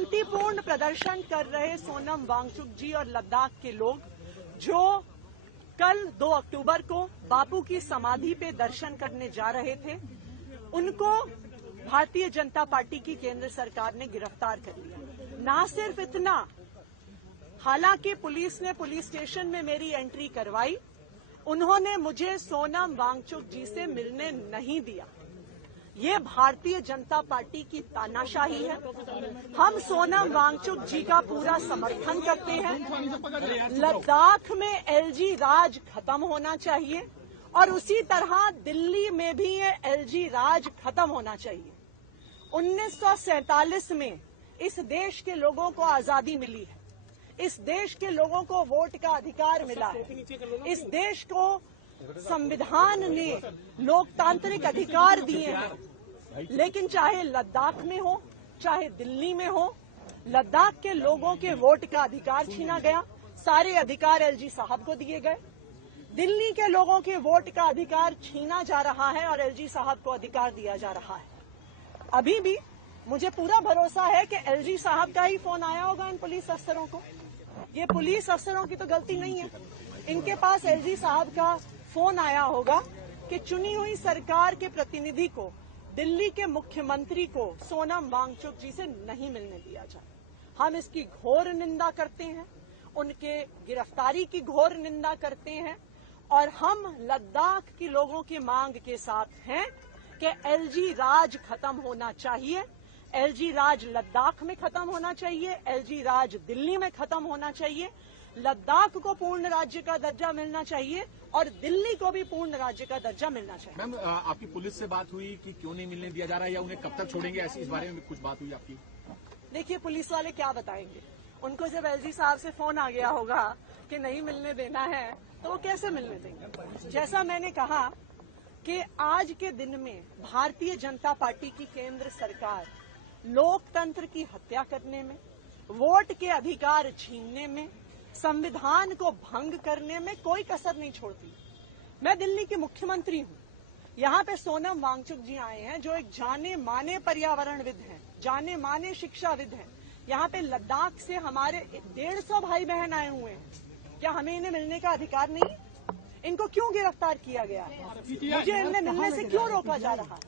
शांतिपूर्ण प्रदर्शन कर रहे सोनम वांगचुक जी और लद्दाख के लोग जो कल 2 अक्टूबर को बापू की समाधि पे दर्शन करने जा रहे थे, उनको भारतीय जनता पार्टी की केंद्र सरकार ने गिरफ्तार कर लिया। ना सिर्फ इतना, हालांकि पुलिस ने पुलिस स्टेशन में मेरी एंट्री करवाई, उन्होंने मुझे सोनम वांगचुक जी से मिलने नहीं दिया। ये भारतीय जनता पार्टी की तानाशाही है। हम सोनम वांगचुक जी का पूरा समर्थन करते हैं। लद्दाख में एलजी राज खत्म होना चाहिए और उसी तरह दिल्ली में भी ये एलजी राज खत्म होना चाहिए। 1947 में इस देश के लोगों को आजादी मिली है, इस देश के लोगों को वोट का अधिकार मिला है, इस देश को संविधान ने लोकतांत्रिक अधिकार दिए हैं। लेकिन चाहे लद्दाख में हो, चाहे दिल्ली में हो, लद्दाख के लोगों के वोट का अधिकार छीना गया, सारे अधिकार एलजी साहब को दिए गए। दिल्ली के लोगों के वोट का अधिकार छीना जा रहा है और एलजी साहब को अधिकार दिया जा रहा है। अभी भी मुझे पूरा भरोसा है कि एलजी साहब का ही फोन आया होगा इन पुलिस अफसरों को। ये पुलिस अफसरों की तो गलती नहीं है, इनके पास एलजी साहब का फोन आया होगा कि चुनी हुई सरकार के प्रतिनिधि को, दिल्ली के मुख्यमंत्री को सोनम वांगचुक जी से नहीं मिलने दिया जाए। हम इसकी घोर निंदा करते हैं, उनके गिरफ्तारी की घोर निंदा करते हैं और हम लद्दाख के लोगों की मांग के साथ हैं कि एलजी राज खत्म होना चाहिए, एलजी राज लद्दाख में खत्म होना चाहिए, एलजी राज दिल्ली में खत्म होना चाहिए। लद्दाख को पूर्ण राज्य का दर्जा मिलना चाहिए और दिल्ली को भी पूर्ण राज्य का दर्जा मिलना चाहिए। मैम, आपकी पुलिस से बात हुई कि क्यों नहीं मिलने दिया जा रहा है या उन्हें कब तक छोड़ेंगे, ऐसी इस बारे में कुछ बात हुई आपकी? देखिए, पुलिस वाले क्या बताएंगे। उनको जब एलजी साहब से फोन आ गया होगा कि नहीं मिलने देना है, तो वो कैसे मिलने देंगे। जैसा मैंने कहा कि आज के दिन में भारतीय जनता पार्टी की केंद्र सरकार लोकतंत्र की हत्या करने में, वोट के अधिकार छीनने में, संविधान को भंग करने में कोई कसर नहीं छोड़ती। मैं दिल्ली की मुख्यमंत्री हूं। यहां पे सोनम वांगचुक जी आए हैं जो एक जाने माने पर्यावरणविद हैं, जाने माने शिक्षाविद हैं। यहां पे लद्दाख से हमारे 150 भाई बहन आए हुए हैं। क्या हमें इन्हें मिलने का अधिकार नहीं? इनको क्यों गिरफ्तार किया गया है? मुझे इन्हें मिलने से क्यों रोका जा रहा है?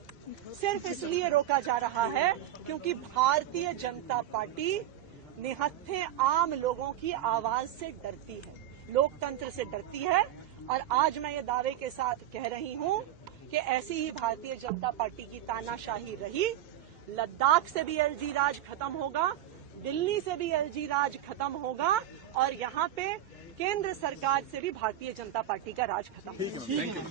सिर्फ इसलिए रोका जा रहा है क्योंकि भारतीय जनता पार्टी निहत्थे आम लोगों की आवाज से डरती है, लोकतंत्र से डरती है। और आज मैं ये दावे के साथ कह रही हूं कि ऐसी ही भारतीय जनता पार्टी की तानाशाही रही। लद्दाख से भी एलजी राज खत्म होगा, दिल्ली से भी एलजी राज खत्म होगा और यहां पे केंद्र सरकार से भी भारतीय जनता पार्टी का राज खत्म होगा।